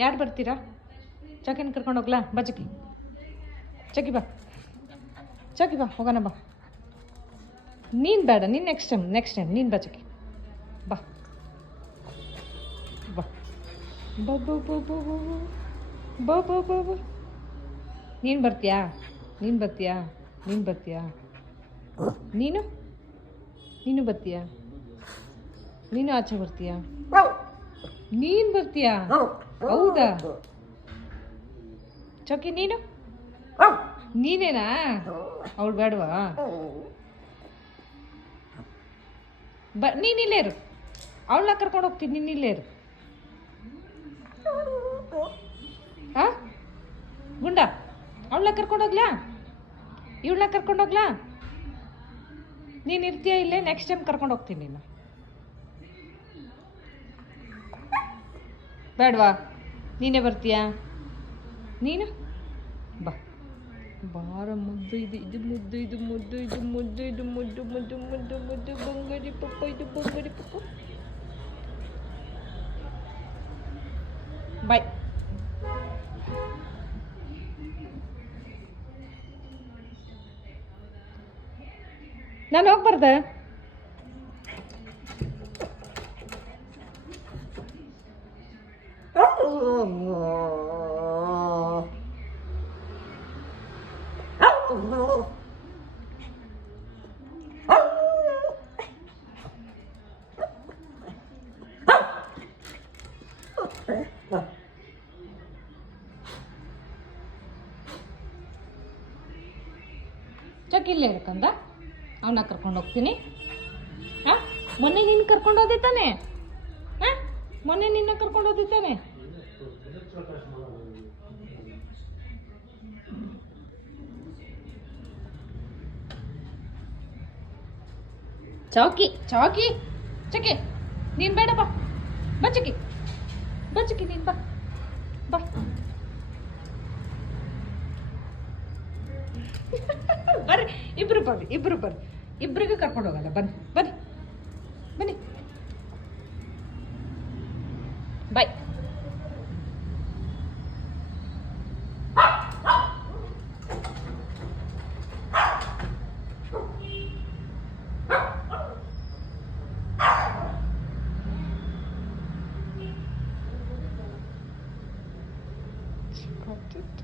ಯಾರು ಬರ್ತೀರಾ? ಚಕಿನ ಕರ್ಕೊಂಡು ಹೋಗ್ಲಾ? ಬಾ ಚಕಿ, ಚಕಿ ಬಾ, ಚಕಿ ಬಾ, ಹೋಗೋಣ ಬಾ. ನೀನು ಬೇಡ, ನೀನು ನೆಕ್ಸ್ಟ್ ಟೈಮ್ ನೀನು ಬಾ ಚಕಿ, ಬಾ ಬಾ ಬಾ ಬಾ ಬಾ ಬಾ ಬಾ ಬಾ ಬಾ ಬಾ. ನೀನು ಬರ್ತೀಯಾ? ನೀನು ಬರ್ತೀಯಾ? ನೀನು ಬರ್ತೀಯಾ? ನೀನು ನೀನು ಬರ್ತೀಯಾ? ನೀನು ಆಚೆ ಬರ್ತೀಯಾ? ನೀನು ಬರ್ತೀಯಾ? ಹೌದಾ ಚೌಕಿ? ನೀನೇನಾ? ಅವಳು ಬೇಡವಾ? ನೀನು ಇಲ್ಲೇ ಇರು, ಅವಳನ್ನ ಕರ್ಕೊಂಡು ಹೋಗ್ತೀನಿ, ನೀನು ಇಲ್ಲೇ ಇರು. ಹಾಂ ಗುಂಡ, ಅವಳನ್ನ ಕರ್ಕೊಂಡು ಹೋಗ್ಲಾ? ಇವಳನ್ನ ಕರ್ಕೊಂಡು ಹೋಗ್ಲಾ? ನೀನು ಇರ್ತೀಯ ಇಲ್ಲೇ? ನೆಕ್ಸ್ಟ್ ಟೈಮ್ ಕರ್ಕೊಂಡು ಹೋಗ್ತೀನಿ. ನೀನು ಬೇಡವಾ? ನೀನೇ ಬರ್ತೀಯಾ? ನೀನು ಬಾ, ಬಾರ ಮುದ್ದು. ಇದು ಮುದ್ದು, ಇದು ಮುದ್ದು, ಇದು ಮುದ್ದು, ಇದು ಮುದ್ದು ಮುದ್ದು ಮುದ್ದು ಮುದ್ದು ಬಂಗಾರಿ ಪಪ್ಪ, ಇದು ಬಂಗಾರಿ ಪಪ್ಪ. ಬಾಯ್. ನಾನು ಹೋಗ್ಬಾರ್ದ? ಚಕಿಲ್ಲೇ ಇರ್ಕಂದ, ಅವನ್ನ ಕರ್ಕೊಂಡು ಹೋಗ್ತೀನಿ. ಹಾಂ ಮೊನ್ನೆ ನಿನ್ನ ಕರ್ಕೊಂಡು ಹೋದೆ ತಾನೆ? ಹಾಂ ಮೊನ್ನೆ ನಿನ್ನ ಕರ್ಕೊಂಡು ಹೋದೆ ತಾನೆ? ಚೌಕಿ ಚೌಕಿ ಚಕಿ, ನೀನು ಬೇಡ, ಬಾ ಬಾ ಚಕಿ, ಬಾ ಚಕಿ, ನೀನು ಬಾ ಬಾ. ಬರ್ರಿ ಇಬ್ರು ಬರ್ರಿ, ಇಬ್ರಿಗೂ ಕರ್ಕೊಂಡು ಹೋಗಲ್ಲ. ಬನ್ನಿ ಬನ್ನಿ ಬನ್ನಿ, ಬಾಯ್. She got it.